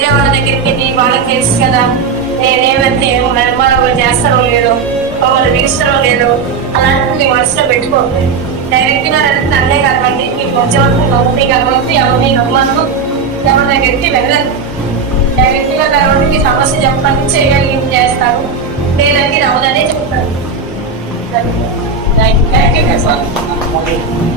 వేరే వాళ్ళ దగ్గరికి నీ వాళ్ళకి తెలుసు కదా? నేనేమంటే నిర్మాణం వాళ్ళు చేస్తారో లేదో? వాళ్ళు పిలుస్తారో లేదో? అలాంటివి మీ మనసులో పెట్టుకోండి డైరెక్ట్గా నన్ను నన్నే కలవండి. మీకు వచ్చేవరకు నవ్వుని కలవండి. అవన్నీ నమ్మను. ఎవరి దగ్గరికి వెళ్ళదు డైరెక్ట్గా కలవండి. మీ సమస్య చెప్పండి. చేయగలిగింది చేస్తాను? లేదంటే నవ్వుదనే చెప్తాను. Thank you